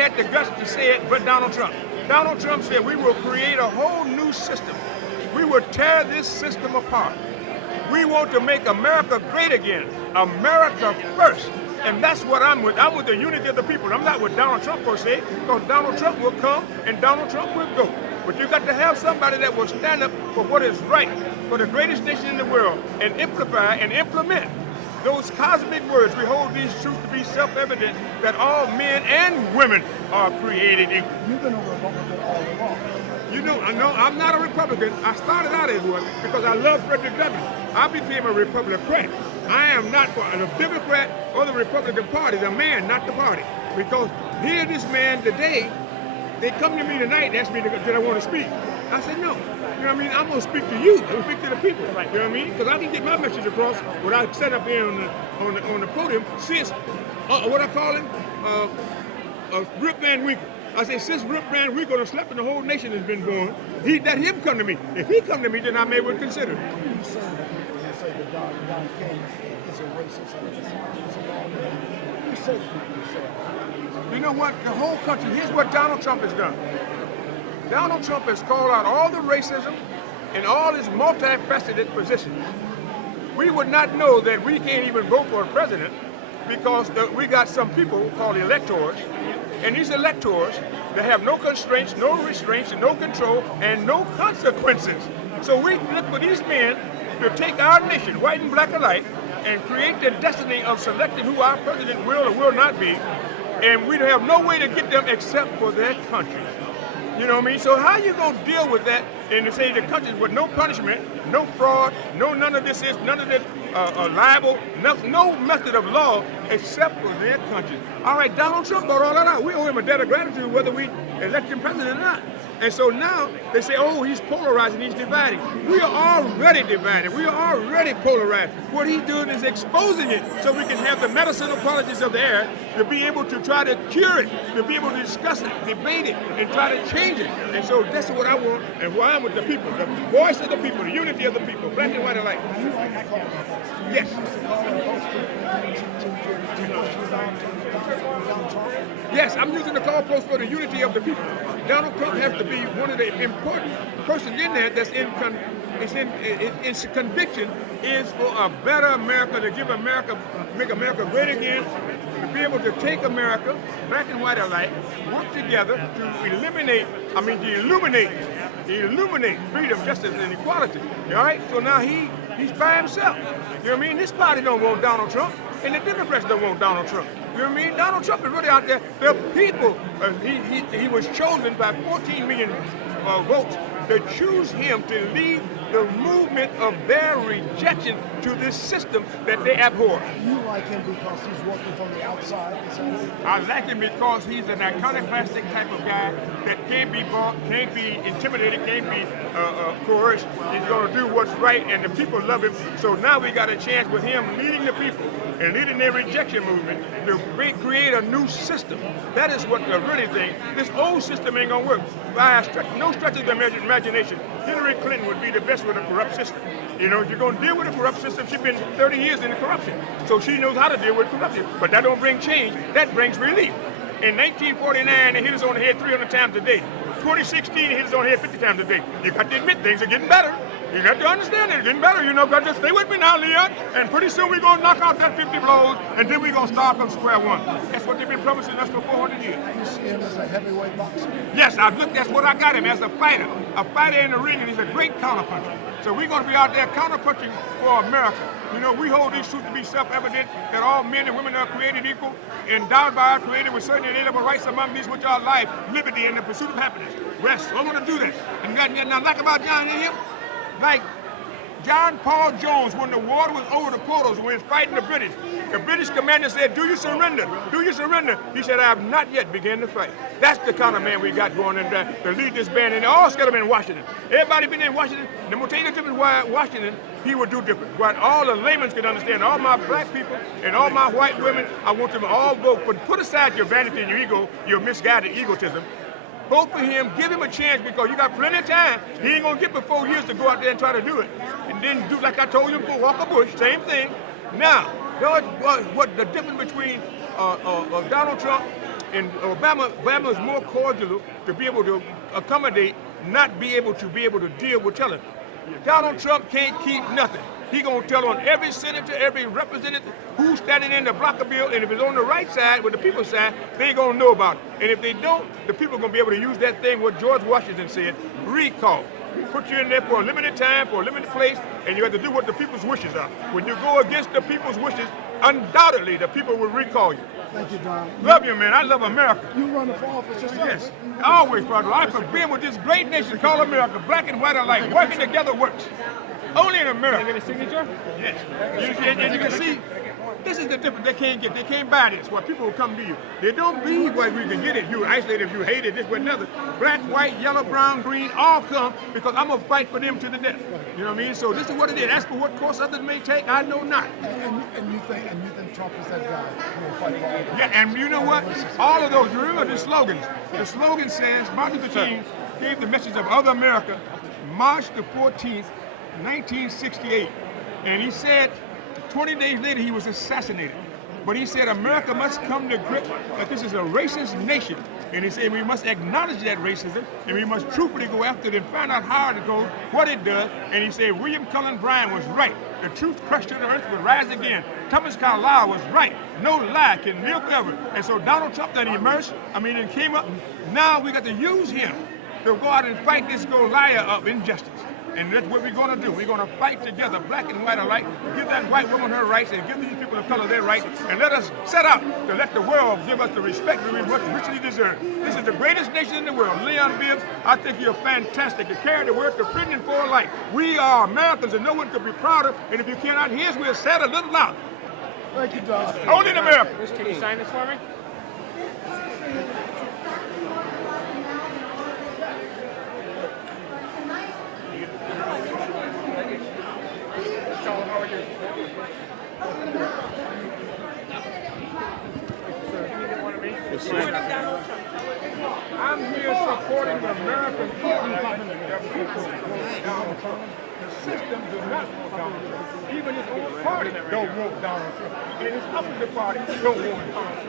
had the guts to say it but Donald Trump. Donald Trump said we will create a whole new system. We will tear this system apart. We want to make America great again. America first. And that's what I'm with. I'm with the unity of the people. I'm not with Donald Trump per se, because Donald Trump will come and Donald Trump will go. But you got to have somebody that will stand up for what is right, for the greatest nation in the world, and amplify and implement those cosmic words. We hold these truths to be self-evident that all men and women are created equal. You've been a Republican all along. You know, I'm not a Republican. I started out as one because I love Frederick Douglass. I became a Republican. I am not for the Democrat or the Republican Party, the man, not the party. Because here this man today, they come to me tonight and ask me that I want to speak. I said, no. You know what I mean? I'm going to speak to you. I'm going to speak to the people. Right. You know what I mean? Because I can get my message across without setting up here on the podium since, what I call him, Rip Van Winkle. I say, since Rip Van Winkle and slept and the whole nation has been born, let him come to me. If he come to me, then I may well consider it. You say that Don King is a racist. You say that. You know what? The whole country, here's what Donald Trump has done. Donald Trump has called out all the racism and all his multifaceted positions. We would not know that we can't even vote for a president because we got some people called electors, and these electors, they have no constraints, no restraints, no control, and no consequences. So we look for these men to take our nation, white and black alike, and create the destiny of selecting who our president will or will not be, and we have no way to get them except for their country. You know what I mean? So how you gonna deal with that and to say the country with no punishment, no fraud, none of this libel, no method of law except for their country. All right, Donald Trump brought all that out. We owe him a debt of gratitude whether we elect him president or not. And so now they say, oh, he's polarizing, he's dividing. We are already divided. We are already polarized. What he's doing is exposing it so we can have the medicinal qualities of the air to be able to try to cure it, to be able to discuss it, debate it, and try to change it. And so that's what I want and why I'm with the people, the voice of the people, the unity of the people, black and white alike. Yes. Yes, I'm using the call post for the unity of the people. Donald Trump has to be one of the important persons in there that's in conviction is for a better America, to give America, make America great again, to be able to take America, black and white alike, work together to illuminate freedom, justice, and equality. All right? So now he's by himself. You know what I mean? This party don't want Donald Trump, and the Democrats don't want Donald Trump. You know what I mean? Donald Trump is really out there. The people, he was chosen by 14 million votes to choose him to lead the movement of their rejection to this system that they abhor. You like him because he's working from the outside? I like him because he's an iconoclastic type of guy that can't be bought, can't be intimidated, can't be coerced. He's going to do what's right, and the people love him. So now we got a chance with him leading the people and leading their rejection movement to create a new system. That is what the really thing. This old system ain't going to work. By no stretch of the imagination, Hillary Clinton would be the best with a corrupt system. You know, if you're going to deal with a corrupt system, she's been 30 years in corruption. So she knows how to deal with corruption. But that don't bring change, that brings relief. In 1949, they hit us on the head 300 times a day. 2016, they hit us on the head 50 times a day. You got to admit things are getting better. You got to understand it's getting better. You know, got to stay with me now, Leon. And pretty soon we're going to knock out that 50 blows, and then we're going to start from square one. That's what they've been promising us for 400 years. You see him as a heavyweight boxer? Yes, that's what I got him, as a fighter in the ring, and he's a great counterpuncher. So we're going to be out there counterpunching for America. You know, we hold these truths to be self-evident, that all men and women are created equal, endowed by our Creator with certain inalienable rights, among these which are life, liberty, and the pursuit of happiness. Rest. So I want to do that. And now, like about John and him, like John Paul Jones, when the war was over the Polos, when he was fighting the British commander said, do you surrender? Do you surrender? He said, I have not yet begun to fight. That's the kind of man we got going in there to lead this band, and they all scattered in Washington. Everybody been in Washington, and I'm going to tell you the difference why Washington, he would do different. What all the laymen can understand, all my black people and all my white women, I want them to all vote. But put aside your vanity and your ego, your misguided egotism. Vote for him, give him a chance, because you got plenty of time. He ain't gonna get but 4 years to go out there and try to do it. And then do like I told you, Walker Bush, same thing. Now, what the difference between Donald Trump And Obama is more cordial to be able to accommodate, not be able to deal with telling. Donald Trump can't keep nothing. He gonna tell on every senator, every representative who's standing in to block a bill, and if it's on the right side, with the people's side, they gonna know about it. And if they don't, the people are gonna be able to use that thing what George Washington said, recall. We put you in there for a limited time, for a limited place, and you have to do what the people's wishes are. When you go against the people's wishes, undoubtedly the people will recall you. Thank you, Don. Love you, man. I love America. You running for office yourself? Yes, always, brother. I'm for being with this great nation called America. Black and white alike. Working together works. Only in America. Can I get a signature? Yes. And you can see, this is the difference they can't get. They can't buy this, where people will come to you. They don't believe where we can get it. You isolate if you hate it, this, but another. Black, white, yellow, brown, green, all come because I'm going to fight for them to the death. You know what I mean? So this is what it is. As for what course others may take, I know not. And you think Trump is that guy who will fight for others? Yeah, and you know what? All of those, remember the slogans. The slogan says, Martin Luther King gave the message of Other America, March the 14th, 1968. And he said, 20 days later, he was assassinated. But he said, America must come to grip that this is a racist nation. And he said, we must acknowledge that racism, and we must truthfully go after it and find out how it goes, what it does. And he said, William Cullen Bryant was right. The truth crushed to the earth will rise again. Thomas Carlyle was right. No lie can live forever. And so Donald Trump then emerged, and came up. Now we got to use him to go out and fight this Goliath of injustice. And that's what we're going to do. We're going to fight together, black and white alike, give that white woman her rights and give these people of color their rights, and let us set out to let the world give us the respect that we richly deserve. This is the greatest nation in the world. Leon Bibb, I think you're fantastic. You carry the word to prison and for life. We are Americans, and no one could be prouder. And if you cannot hear us, we'll say it a little louder. Thank you, Don. Only in America. Can you sign this for me? I'm here supporting the American people. The people want Donald Trump. The system does not want Donald Trump. Even his own party don't want Donald Trump. And his opposite party don't want Donald Trump.